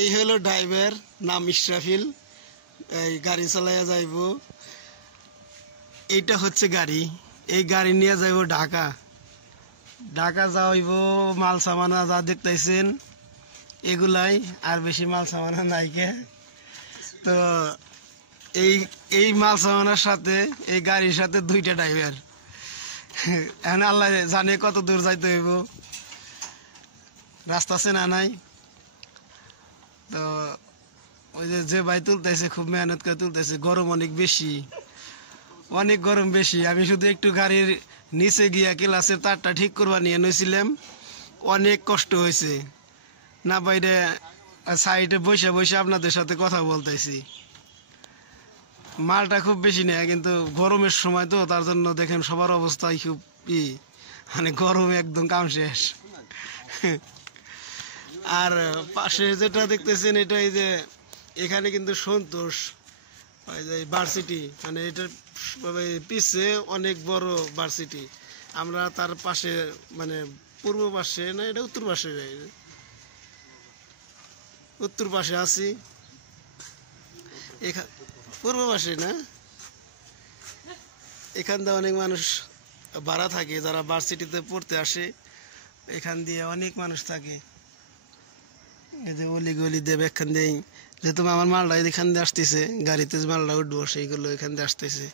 এই হলো ড্রাইভার, নাম ইসরাফিল। এই গাড়ি চালাইয়া যাইব। এইটা হচ্ছে গাড়ি, এই গাড়ি নিয়ে যাইব ঢাকা। ঢাকা যাইব মাল সামানা যা দেখতেছেন এগুলাই, আর বেশি মাল সামানা নাইকে। তো এই এই মাল সামানার সাথে এই গাড়ির সাথে দুইটা ড্রাইভার। এখন আল্লাহ জানে কত দূর যাইতে হইব, রাস্তা চেনা নাই। তো ওই যে ভাই তুলতেছে খুব মেহনত করে তুলতেছে, গরম অনেক বেশি, অনেক গরম বেশি। আমি শুধু একটু গাড়ির নিচে গিয়া ক্লাসের তারটা ঠিক করবা নিয়ে নিয়েছিলাম, অনেক কষ্ট হয়েছে। না বাইরে সাইডে বসে বসে আপনাদের সাথে কথা বলতেছি। মালটা খুব বেশি নেই, কিন্তু গরমের সময় তো তার জন্য দেখেন সবার অবস্থাই খুব মানে গরমে একদম কাম শেষ। আর পাশে যেটা দেখতেছেন এটা এই যে এখানে কিন্তু সন্তোষ ওই যে ভার্সিটি, মানে এটার পিছে অনেক বড় ভার্সিটি। আমরা তার পাশে মানে পূর্ব পাশে না, এটা উত্তর পাশে, উত্তর পাশে আছি। পূর্ব পাশে না, এখান দিয়ে অনেক মানুষ ভাড়া থাকে যারা ভার্সিটিতে পড়তে আসে, এখান দিয়ে অনেক মানুষ থাকে। এই যে অলি গলি দেবে এখান দিয়েই, যেহেতু আমার মালটা এখান দিয়ে আসতেছে, গাড়িতে যে মালটা উঠবো সেইগুলো এখান দিয়ে আসতেছে।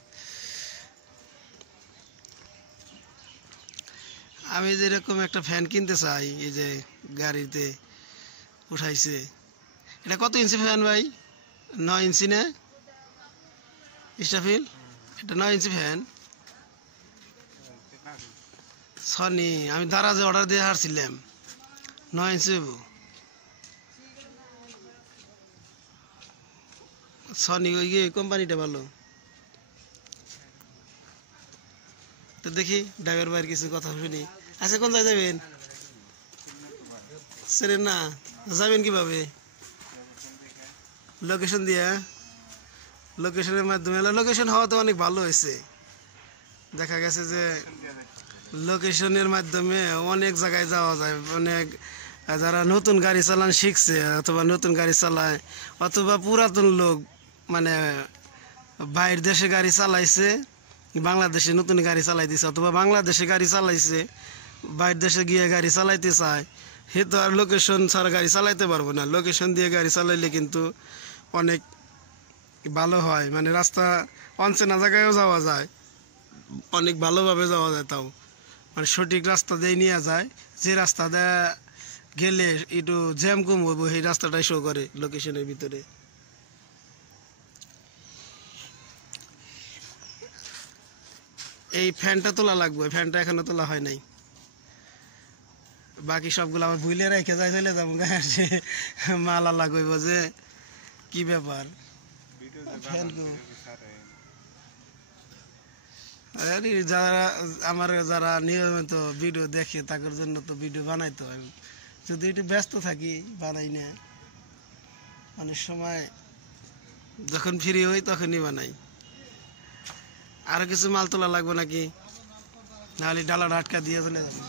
আমি যেরকম একটা ফ্যান কিনতে চাই, এই যে গাড়িতে উঠাইছে, এটা কত ইঞ্চি ফ্যান ভাই? 9 ইঞ্চি না ইস্টাফিল? এটা 9 ইঞ্চি ফ্যান সনি। আমি দারাজে অর্ডার দিয়ে হারছিলাম, 9 ইঞ্চি সনি। ওই কোম্পানিটা ভালো। তো দেখি ড্রাইভার ভাইয়ের কিছু কথা শুনি। আচ্ছা, কোন জায়গায় যাবেন? সেরেন না, যাবেন কিভাবে? লোকেশন দিয়ে, লোকেশনের মাধ্যমে। লোকেশন হওয়া তো অনেক ভালো হয়েছে, দেখা গেছে যে লোকেশনের মাধ্যমে অনেক জায়গায় যাওয়া যায়। অনেক যারা নতুন গাড়ি চালান শিখছে, অথবা নতুন গাড়ি চালায়, অথবা পুরাতন লোক মানে বাইরের দেশে গাড়ি চালাইছে, বাংলাদেশে নতুন গাড়ি চালাই দিছে, অথবা বাংলাদেশে গাড়ি চালাইছে বাইরের দেশে গিয়ে গাড়ি চালাইতে চায়, সে তো আর লোকেশন ছাড়া গাড়ি চালাইতে পারবো না। লোকেশন দিয়ে গাড়ি চালাইলে কিন্তু অনেক ভালো হয়, মানে রাস্তা অনচেনা জায়গায়ও যাওয়া যায়, অনেক ভালোভাবে যাওয়া যায়। তাও মানে সঠিক রাস্তা দিয়ে নিয়ে যায়, যে রাস্তা দিয়ে গেলে একটু জ্যাম কম হইব সেই রাস্তাটাই শো করে লোকেশনের ভিতরে। এই ফ্যানটা তোলা লাগবে, ফ্যানটা এখনো তোলা হয় নাই। বাকি সবগুলো আমার ভুলে রেখে যাই, চলে যাবো মালা লাগবে যে কি ব্যাপার। যারা আমার যারা নিয়মিত ভিডিও দেখে তাদের জন্য তো ভিডিও বানাইতে হয়, যদি একটু ব্যস্ত থাকি বানাই না, অনেক সময় যখন ফ্রি হই তখনই বানাই। আরো কিছু মাল তোলা লাগবে নাকি, নাহলে ডালা আটকা দিয়ে চলে যাবে।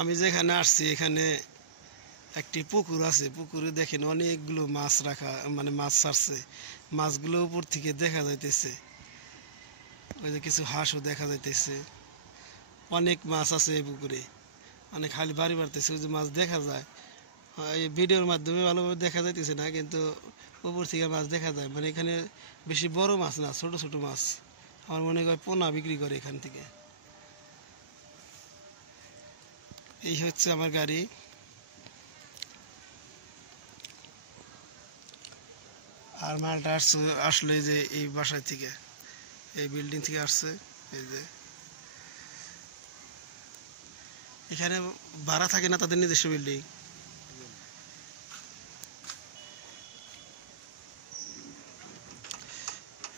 আমি যেখানে আসছি এখানে একটি পুকুর আছে, পুকুরে দেখেন অনেকগুলো মাছ রাখা, মানে মাছ ছাড়ছে। মাছগুলো উপর থেকে দেখা যাইতেছে, ওই যে কিছু হাঁসও দেখা যাইতেছে। অনেক মাছ আছে এই পুকুরে, মানে খালি বাড়ি বাড়তেছে, ওই যে মাছ দেখা যায়। এই ভিডিওর মাধ্যমে ভালোভাবে দেখা যাইতেছে না, কিন্তু উপর থেকে মাছ দেখা যায়। মানে এখানে বেশি বড় মাছ না, ছোট ছোট মাছ। আমার মনে হয় পোনা বিক্রি করে এখান থেকে। এই হচ্ছে আমার গাড়ি। আর মালটা আসলে যে এই বাসায় থেকে, এই বিল্ডিং থেকে আসছে। এই যে এখানে ভাড়া থাকে না, তাদের নিজস্ব বিল্ডিং।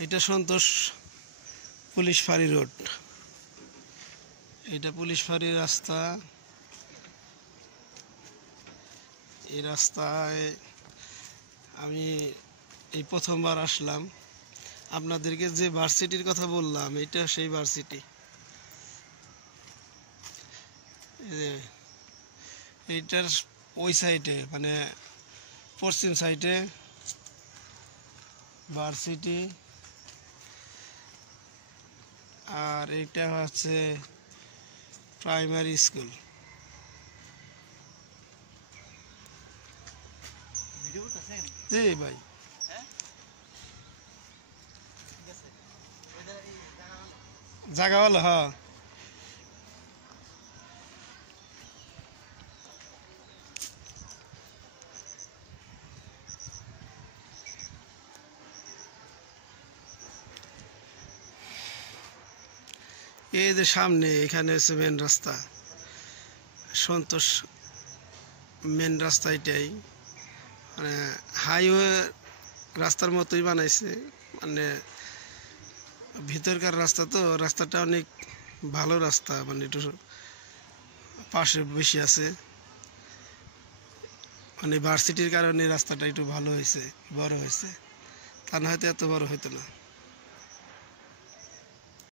এটা সন্তোষ পুলিশ ফাঁড়ি রোড, এটা পুলিশ ফাঁড়ি রাস্তা। এই রাস্তায় আমি এই প্রথমবার আসলাম। আপনাদেরকে যে ভার্সিটির কথা বললাম এটা সেই ভার্সিটি। এইটার ওই সাইডে মানে পশ্চিম সাইডে ভার্সিটি, আর এইটা হচ্ছে প্রাইমারি স্কুল। জি ভাই, জায়গা ভালো। হ্যাঁ, এই যে সামনে এখানে হচ্ছে মেন রাস্তা, সন্তোষ মেন রাস্তা। এটাই মানে হাইওয়ে রাস্তার মতোই বানাইছে, মানে ভিতরকার রাস্তা, তো রাস্তাটা অনেক ভালো রাস্তা, মানে একটু পাশে বেশি আছে, মানে ভার্সিটির কারণে রাস্তাটা একটু ভালো হয়েছে, বড় হয়েছে, তা না হয়তো এত বড় হইতো না।